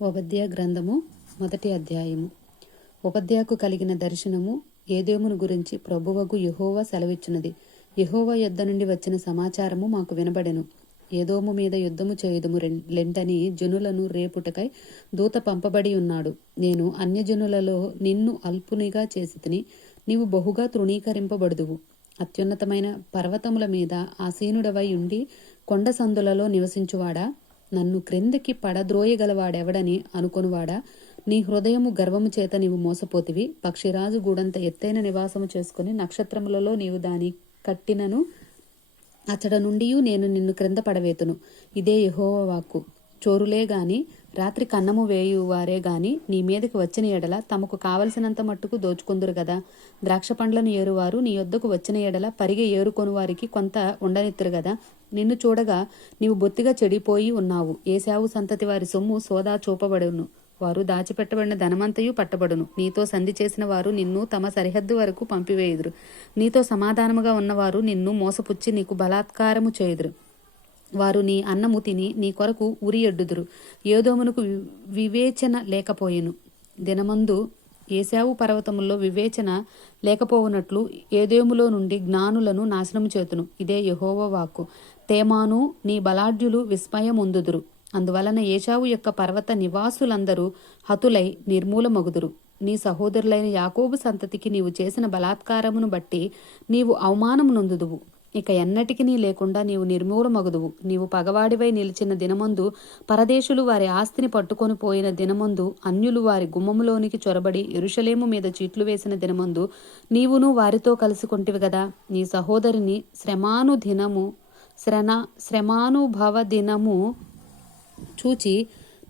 ఓబద్య గ్రంథము 1వ అధ్యాయము. ఓబద్యాకు కలిగిన దర్శనము. ఏదోమును గురించి ప్రభువగు యెహోవా సెలవిచ్చినది. యెహోవా యొద్ద నుండి వచ్చిన సమాచారము మాకు వినబడెను. ఏదోము మీద యుద్ధము చేయుదుము లెంటని జనులను రేపుటకై దూత పంపబడి ఉన్నాడు. నేను అన్యజనులలో నిన్ను అల్పునిగా చేసితిని. నీవు బహుగా తృణీకరింపబడుదువు. అత్యున్నతమైన పర్వతముల మీద ఆసీనుడవై ఉండి కొండ సందులలో నివసించువాడా, నన్ను క్రిందికి పడద్రోయగలవాడెవడని అనుకొనువాడా, నీ హృదయము గర్వము చేత నీవు మోసపోతివి. పక్షిరాజు గూడంత ఎత్తైన నివాసము చేసుకుని నక్షత్రములలో నీవు దాని కట్టినను అతడ నుండి నేను నిన్ను క్రింద పడవేతును. ఇదే యెహోవా వాక్కు. చోరులే గాని రాత్రి కన్నము వేయువారే గాని నీ మీదకి వచ్చిన ఎడల తమకు కావలసినంత మట్టుకు దోచుకొందురు గదా. ద్రాక్ష పండ్లను ఏరువారు నీ యొద్దకు వచ్చిన ఎడల పరిగె ఏరుకొని వారికి కొంత ఉండనిత్తురు గదా. నిన్ను చూడగా నీవు బొత్తిగా చెడిపోయి ఉన్నావు. ఏశావు సంతతి వారి సొమ్ము సోదా చూపబడును. వారు దాచిపెట్టబడిన ధనమంతయు పట్టబడును. నీతో సంధి చేసిన వారు నిన్ను తమ సరిహద్దు వరకు పంపివేయుదురు. నీతో సమాధానముగా ఉన్నవారు నిన్ను మోసపుచ్చి నీకు బలాత్కారము చేయుదురు. వారు నీ అన్నము తిని నీ కొరకు ఉరి ఎడ్డుదురు. ఏదోమునకు వివేచన లేకపోయెను. దినమందు ఏశావు పర్వతముల్లో వివేచన లేకపోవునట్లు ఏదోములో నుండి జ్ఞానులను నాశనము చేతును. ఇదే యెహోవా వాక్కు. తేమాను నీ బలాఢ్యులు విస్మయముందుదురు. అందువలన ఏశావు యొక్క పర్వత నివాసులందరూ హతులై నిర్మూలమగుదురు. నీ సహోదరులైన యాకోబు సంతతికి నీవు చేసిన బలాత్కారమును బట్టి నీవు అవమానము నొందుదువు. ఇక ఎన్నటికి నీ లేకుండా నీవు నిర్మూలమగుదువు. నీవు పగవాడివై నిలిచిన దినమందు, పరదేశులు వారి ఆస్తిని పట్టుకొని పోయిన దినమందు, అన్యులు వారి గుమ్మములోనికి చొరబడి యెరూషలేము మీద చీట్లు వేసిన దినమందు నీవును వారితో కలిసి కొంటివి గదా. నీ సహోదరిని శ్రమానుభవ దినము చూచి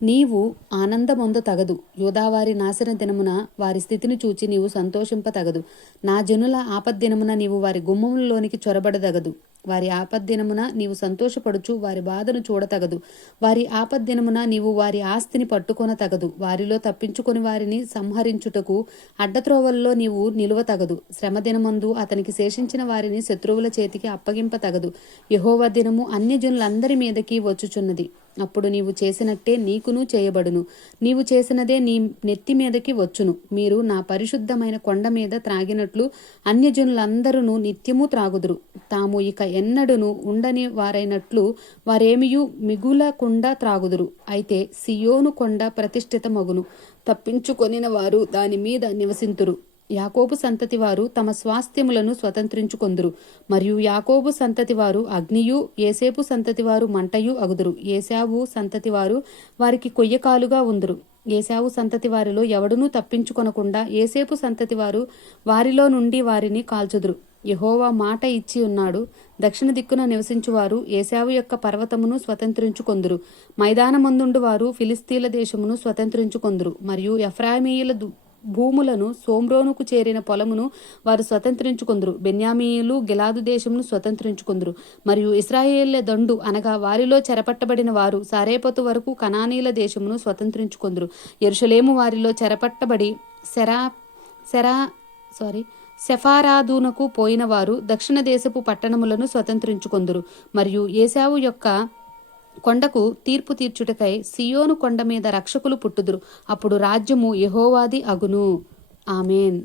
నీవు ఆనందమొందతగదు. యూదావారి నాశన దినమున వారి స్థితిని చూచి నీవు సంతోషింపతగదు. నా జనుల ఆపద్దినమున నీవు వారి గుమ్మములలోనికి చొరబడదగదు. వారి ఆపద్దినమున నీవు సంతోషపడుచు వారి బాధను చూడతగదు. వారి ఆపద్దినమున నీవు వారి ఆస్తిని పట్టుకొనతగదు. వారిలో తప్పించుకొని వారిని సంహరించుటకు అడ్డత్రోవల్లో నీవు నిలువతగదు. శ్రమదినమందు అతనికి శేషించిన వారిని శత్రువుల చేతికి అప్పగింపతగదు. యెహోవా దినము అన్యజనులందరి మీదకి వచ్చుచున్నది. అప్పుడు నీవు చేసినట్టే నీకును చేయబడును. నీవు చేసినదే నీ నెత్తి మీదకి వచ్చును. మీరు నా పరిశుద్ధమైన కొండ మీద త్రాగినట్లు అన్యజనులందరూ నిత్యము త్రాగుదురు. తాము ఇక ఎన్నడూను ఉండని వారైనట్లు వారేమియు మిగులకుండా త్రాగుదురు. అయితే సియోను కొండ ప్రతిష్ఠితమగును. తప్పించుకొనిన వారు దాని మీద నివసింతురు. యాకోబు సంతతి వారు తమ స్వాస్థ్యములను స్వతంత్రించుకొందురు. మరియు యాకోబు సంతతి వారు అగ్నియు, ఏసేపు సంతతి వారు మంటయు అగుదురు. ఏశావు సంతతి వారు వారికి కొయ్యకాలుగా ఉందురు. ఏశావు సంతతి వారిలో ఎవడునూ తప్పించుకొనకుండా ఏసేపు సంతతి వారు వారిలో నుండి వారిని కాల్చుదురు. యెహోవా మాట ఇచ్చి ఉన్నాడు. దక్షిణ దిక్కున నివసించువారు ఏశావు యొక్క పర్వతమును స్వతంత్రించుకొందురు. మైదానమందుండు వారు ఫిలిస్తీన్ల దేశమును స్వతంత్రించుకొందురు. మరియు ఎఫ్రాయిమీయుల భూములను, సోమ్రోనుకు చేరిన పొలమును వారు స్వతంత్రించుకొందురు. బెన్యామీయులు గిలాదు దేశమును స్వతంత్రించుకొందురు. మరియు ఇశ్రాయేళ్ల దండు అనగా వారిలో చెరపట్టబడిన వారు సారేపతు వరకు కనానీల దేశమును స్వతంత్రించుకొందురు. యెరూషలేము వారిలో చెరపట్టబడి సెఫారాదునకు పోయిన వారు దక్షిణ దేశపు పట్టణములను స్వతంత్రించుకొందురు. మరియు ఏశావు యొక్క కొండకు తీర్పు తీర్చుటకై సియోను కొండ మీద రక్షకులు పుట్టుదురు. అప్పుడు రాజ్యము యెహోవాది అగును. ఆమేన్.